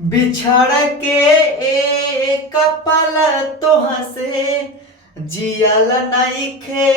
बिछड़ के एक पल तोह से जियल नइखे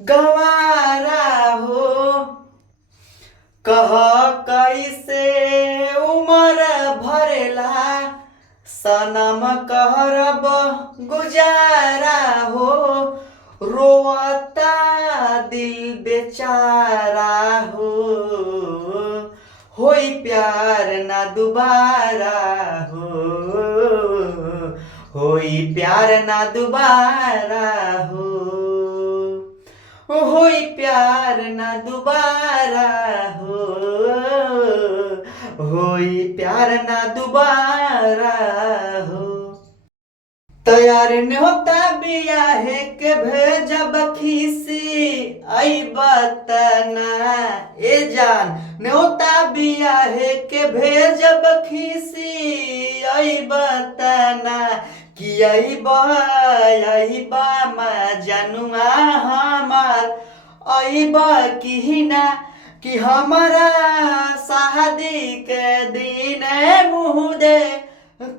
गवारा हो। कह कैसे उमर भरेला सनम कहरब गुजारा हो। रोवता दिल बेचारा हो। होई प्यार ना दोबारा हो। होई प्यार ना दोबारा हो। होई प्यार ना दोबारा हो। होई प्यार ना दोबारा हो। तैयार न्योता बियाहे के भेजब खीसी अइबतना ए जान। न्योता बियाहे के भेजब खीसी अइबतना कि अइबा मजनुआ हमार अइबा कि ना कि हमारा शादी के दिन मुँह दे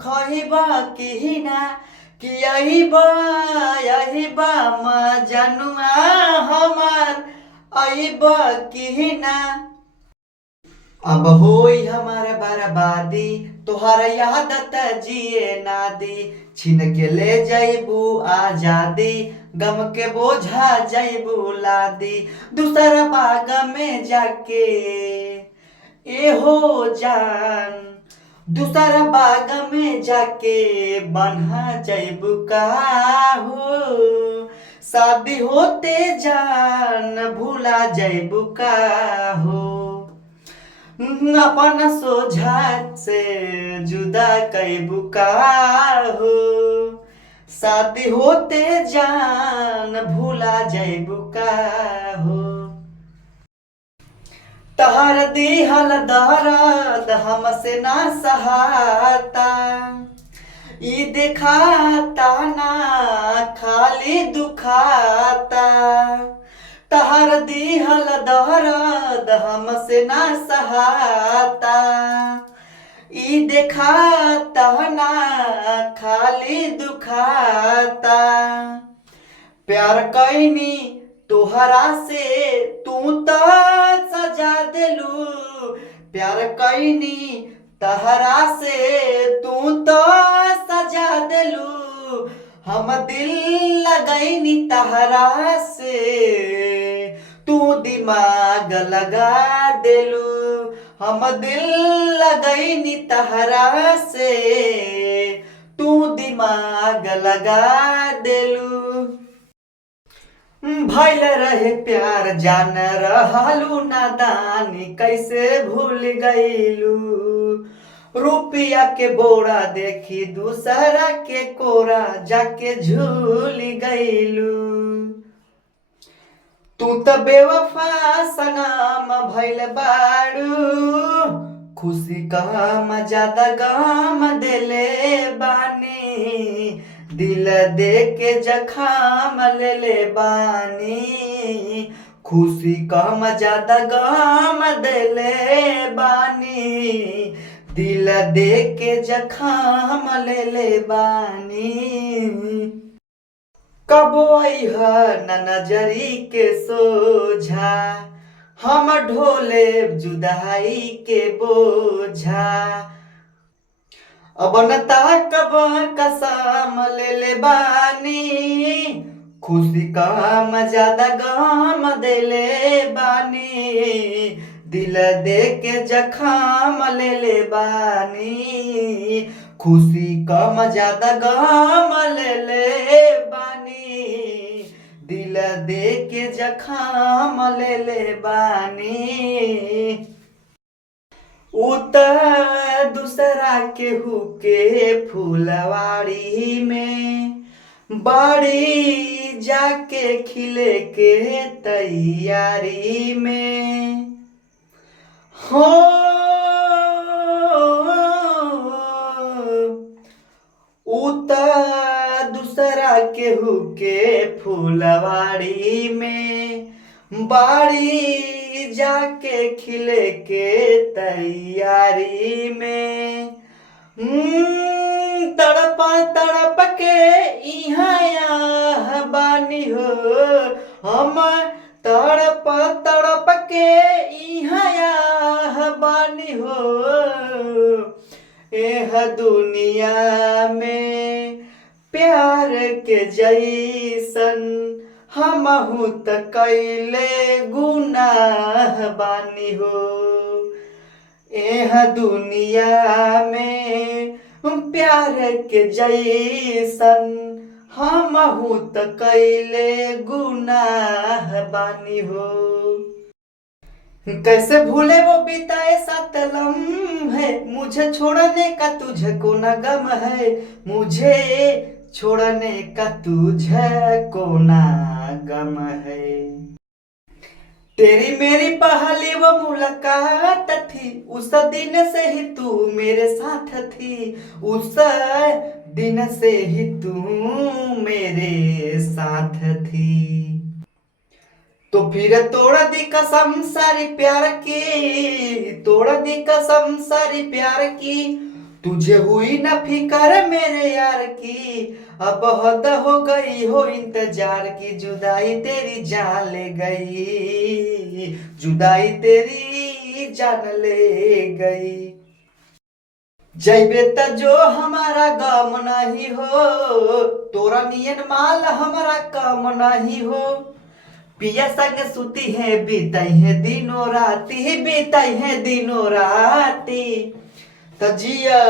खइबा कि ना कि यही बा मजनुआ हमार अइबा कि ना। अब होई हमार बर्बादी तोहर याद त जिए ना दी। छीन के ले जइबू आजादी गम के बोझा जइबू लादी। दूसरा बाग में जाके ए हो जान। दूसरा बाग में जाके बन्हा जइबू का हो। शादी होते जान भूला जइबू का हो। अपन सोझा से जुदा कइबू का हो। शादी होते जान भूला जइबू का हो। तहर दिहल दर्द हमसे ना सहाता ई दिखाता ना खाली दुखाता। तहर दिहल दर्द हमसे ना सहाता ई दिखाता ना खाली दुखाता। प्यार कैनी तोहरा से तू तो सजा दिलू। प्यार कैनी तहरा से तू तो सजा दिलू। हम दिल लगैनी तहरा से तू दिमाग लगा दिलू। हम दिल लगैनी तहरा से तू दिमाग लगा दिलू। भइल रहे प्यार जान रहलू नादानी कैसे भूल गईलू। रुपया के बोरा देखी दूसरा के कोरा जाके झूल गईलू। तू त बेवफा सनम भइल बाड़ू। खुशी कम ज्यादा गम देले बानी। दिल दे के जखाम ले बानी। खुशी कम ज्यादा गम देले बानी। दिल दे के जखाम ले बानी। कबो अइह न नजरी के सोझा हम ढोले जुदाई के बोझा। अब न ताकब कसम ले बानी। खुशी कम ज्यादा गम देले बानी। दिल दे के जखाम ले बानी। खुशी कम ज्यादा गम ले बानी। दिल दे के जखाम ले बानी। उत दूसरा केहू के फुलवाड़ी में बाड़ी जाके खिले के तैयारी में हो। उत दूसरा केहू के फुलवाड़ी में बाड़ी जाके खिले के तैयारी में। के इहाँ बानी हो, हम तड़प तड़प के इहाँ बानी हो। एह दुनिया में प्यार के जैसन हमहू त कैले गुनाह बानी हो। एह दुनिया में प्यार के जैसन हमहू त कैले गुनाह बानी हो। कैसे भूले वो बिताए साथ लम्हे, मुझे छोड़ने का तुझे को न गम है, मुझे छोड़ने का तुझे को न गम है। तेरी मेरी पहली वो मुलाकात थी, उस दिन से ही तू मेरे साथ थी, उस दिन से ही तू मेरे साथ थी। तो फिर तोड़ दी कसम सारी प्यार की, तोड़ दी कसम सारी प्यार की, तुझे हुई न फिकर मेरे यार की। अब हद हो गई हो इंतजार की, जुदाई तेरी जान ले गई, जुदाई तेरी जान ले गई। जैबे त जो हमारा गम नहीं हो, तोरा नियन माल हमारा कम नहीं हो। पिया संग सुती है बीताई है दिनों राती, बीताई है दिनों राती। तजिया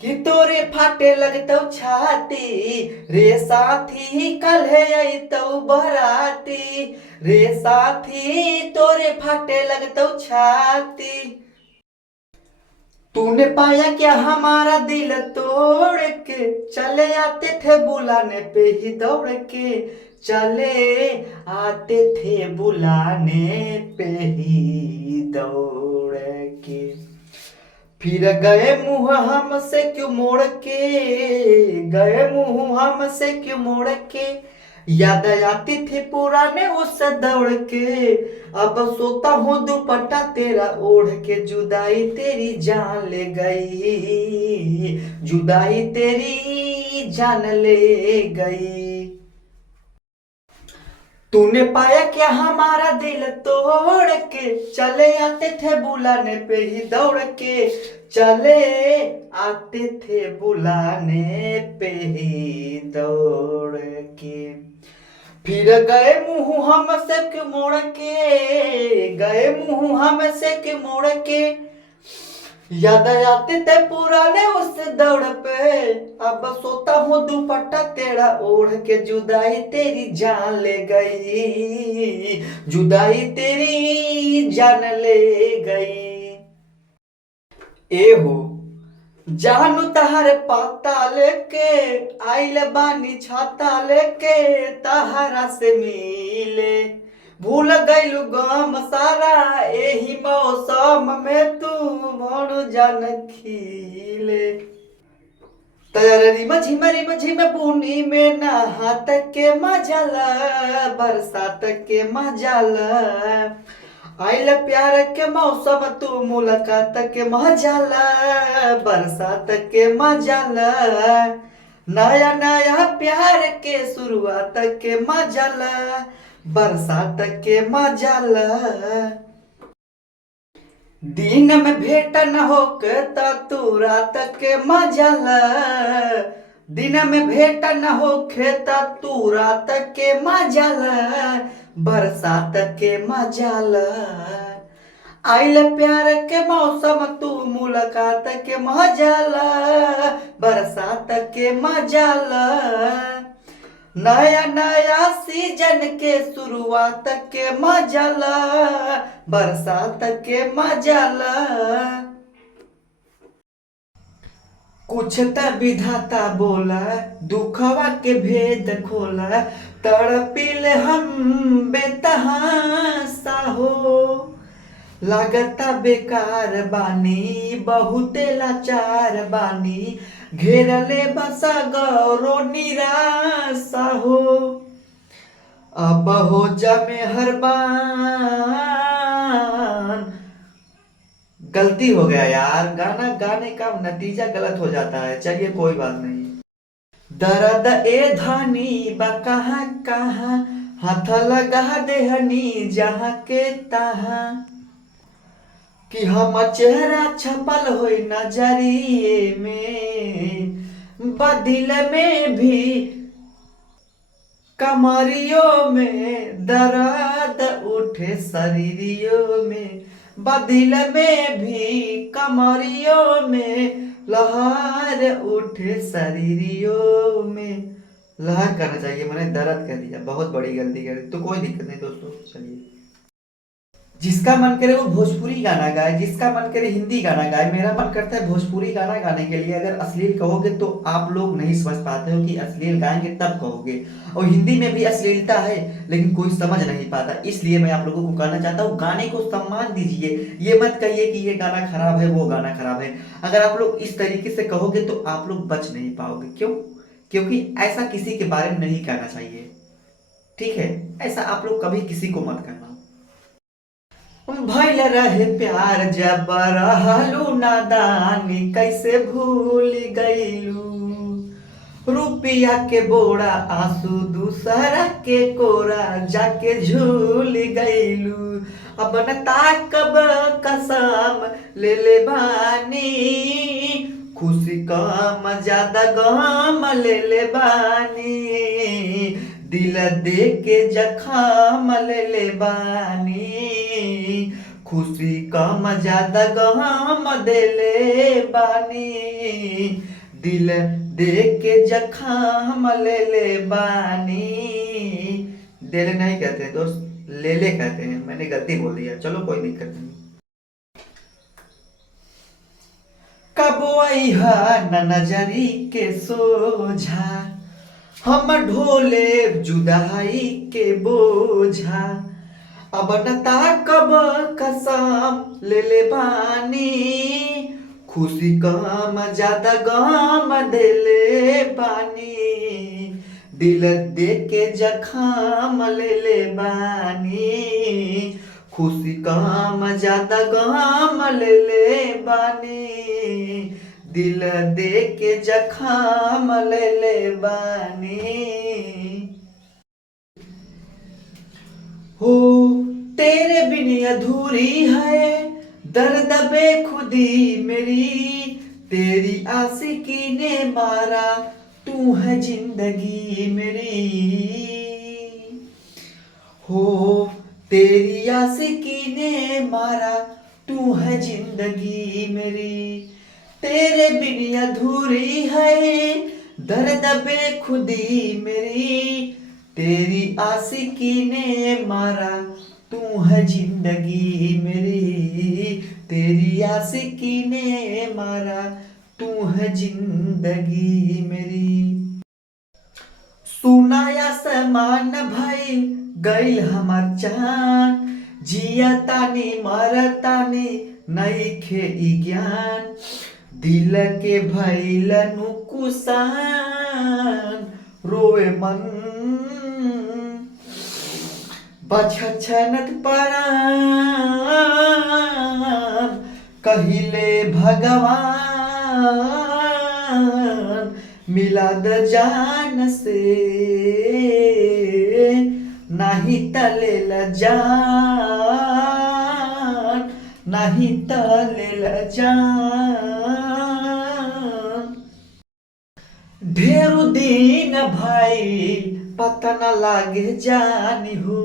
कि तोरे फाटे लगतौ छाती, रे साथी कल है अइतौ बराती, रे साथी तोरे फाटे लगतौ छाती। तूने पाया क्या हमारा दिल तोड़ के, चले आते थे बुलाने पे ही दौड़ के, चले आते थे बुलाने पे ही दौड़ के। फिर गए मुंह हमसे क्यों मोड़ के, गए मुंह हमसे क्यों मोड़ के, याद आती थी पुराने उससे दौड़ के। अब सोता हूँ दुपट्टा तेरा ओढ़ के, जुदाई तेरी जान ले गई, जुदाई तेरी जान ले गई। तूने पाया क्या हमारा दिल तोड़ के, चले आते थे बुलाने पे ही दौड़ के, चले आते थे बुलाने पे ही दौड़ के। फिर गए मुंह हमसे क्यों मोड़ के, गए मुंह हमसे क्यों मोड़ के, याद आते थे पुराने उस दौड़ पे। अब सोता हूँ दुपट्टा तेरा ओढ़ के, जुदाई तेरी जान ले गई, जुदाई तेरी जान ले गई। ए हो जानू तहरे पाता लेके, आइल बानी छाता लेके, तहरा से मिले भूल गईलू गम सारा, एही मौसम में तू मोड़ जान खिले। तैयारी रिम झिम बुनी में नहात के मजाला, बरसात के मजाला, आइल प्यार के मौसम तू मुलाकात के मजाला, बरसात के मजाला, नया नया प्यार के शुरुआत के मजाला, बरसात के मजाला। दिन में भेंट न होके तू रात के मजाला, दिन में भेंट न होके तू रात के मजाला, बरसात के मजाला, आइल प्यार के मौसम तू मुलाकात के मजाला, बरसात के मजाला, नया नया सीजन के शुरुआत के मजाला, बरसात के मजाला। कुछ त विधाता बोला, दुखवा के भेद खोला, तड़पिल हम बेतहासा हो, लागता बेकार बानी बहुते लाचार बानी, घेरले बसा गौरो निराशा हो। अब हो जा मेहरबान। गलती हो गया यार, गाना गाने का नतीजा गलत हो जाता है, चलिए कोई बात नहीं। दर्द ए धनी बा कहाँ कहाँ, हाथ लगा देहनी जहाँ के तहाँ, कि हम चेहरा छपल होई नजरिए में, बदिल में भी कमरियों में दर्द उठे शरीरियों में, बदिल में भी कमरियों में लहर उठे शरीरियों में। लहर करना चाहिए, मैंने दर्द कह दिया, बहुत बड़ी गलती कर दी, तो कोई दिक्कत नहीं दोस्तों, चलिए। जिसका मन करे वो भोजपुरी गाना गाए, जिसका मन करे हिंदी गाना गाए, मेरा मन करता है भोजपुरी गाना गाने के लिए। अगर अश्लील कहोगे तो आप लोग नहीं समझ पाते हो कि अश्लील गाएंगे तब कहोगे, और हिंदी में भी अश्लीलता है लेकिन कोई समझ नहीं पाता, इसलिए मैं आप लोगों को कहना चाहता हूँ गाने को सम्मान दीजिए। ये मत कहिए कि ये गाना खराब है वो गाना खराब है। अगर आप लोग इस तरीके से कहोगे तो आप लोग बच नहीं पाओगे। क्यों? क्योंकि ऐसा किसी के बारे में नहीं कहना चाहिए, ठीक है? ऐसा आप लोग कभी किसी को मत करना। भइल रहे प्यार जब रहलू नादानी, कैसे भूल गईलू रुपिया के बोरा, आंसू दूसरा के कोरा, जाके झूल गईलू। अब न ताकब कसम ले ले बानी, खुशी कम ज्यादा गम ले ले बानी, दिल दे के जखम ले ले बानी, खुशी कम ज्यादा गम दे ले बानी, दिल दे के जखम ले ले बानी। दिल नहीं कहते हैं दोस्त, ले ले कहते हैं, मैंने गलती बोल दिया, चलो कोई दिक्कत नहीं। कबो अइहा न नजरी के सोझा, हम ढोले जुदाई के बोझा, अब न ताकब कसम ले ले बानी, खुशी कम ज्यादा गम दे ले बानी, दिल दे के जखम ले ले बानी, खुशी कम ज्यादा गम ले ले बानी, दिल दे के जखम ले ले बानी। हो तेरे बिन अधूरी है दर्द बेखुदी मेरी, तेरी आशिकी ने मारा तू है जिंदगी मेरी। हो तेरी आशिकी ने मारा तू है जिंदगी मेरी, तेरे बिन अधूरी है दर्द बेखुदी मेरी, तेरी आशिकी ने मारा तू है जिंदगी मेरी, तेरी आशिकी ने मारा तू है जिंदगी मेरी। सुनाया समान भाई गईल हमार चान, जिया तानी मर तानी नइखे ई ज्ञान, दिल के भइल नुकसान रोए मन बछछनत परान, कहिले भगवान मिलाद जान से, नहीं तलेल जान, नहीं तलेल जान। ढेर दिन भाई पता न लागे जानी हो,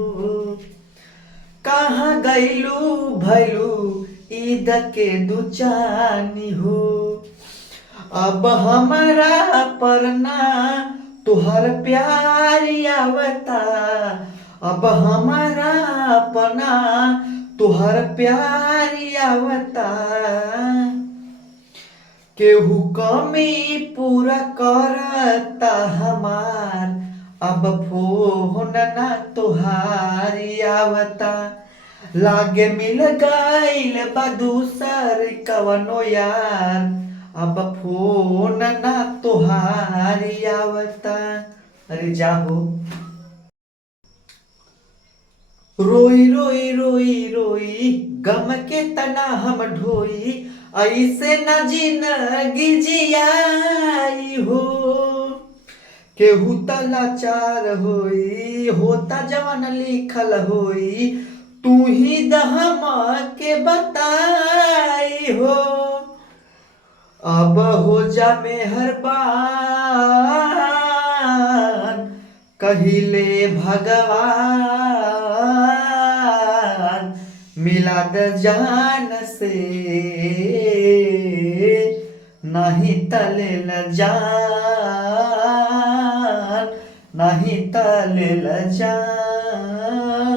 कहाँ गईलू भैलू ईद के दुचानी हो, अब हमारा परना तुहर प्यार आवता, अब हमारा अपना तुहर प्यार आवता, केहू कमी पूरा करता हमार, अब फोन ना तुहारी आवता, लागे मिल गईल बा दूसर कवनो यार, अब फोन ना तुहारी आवता। अरे जाहो रोई रोई रोई रोई गम के तना हम ढोई, ऐसे न जिंदगी जियाई हो, केहू त लाचार होई होता जवन लिखल होई तू ही दहम के बताई हो अब हो जा मेहरबान कहिले भगवान मिला द जान से नहीं तलेल जान नहीं तलेल जान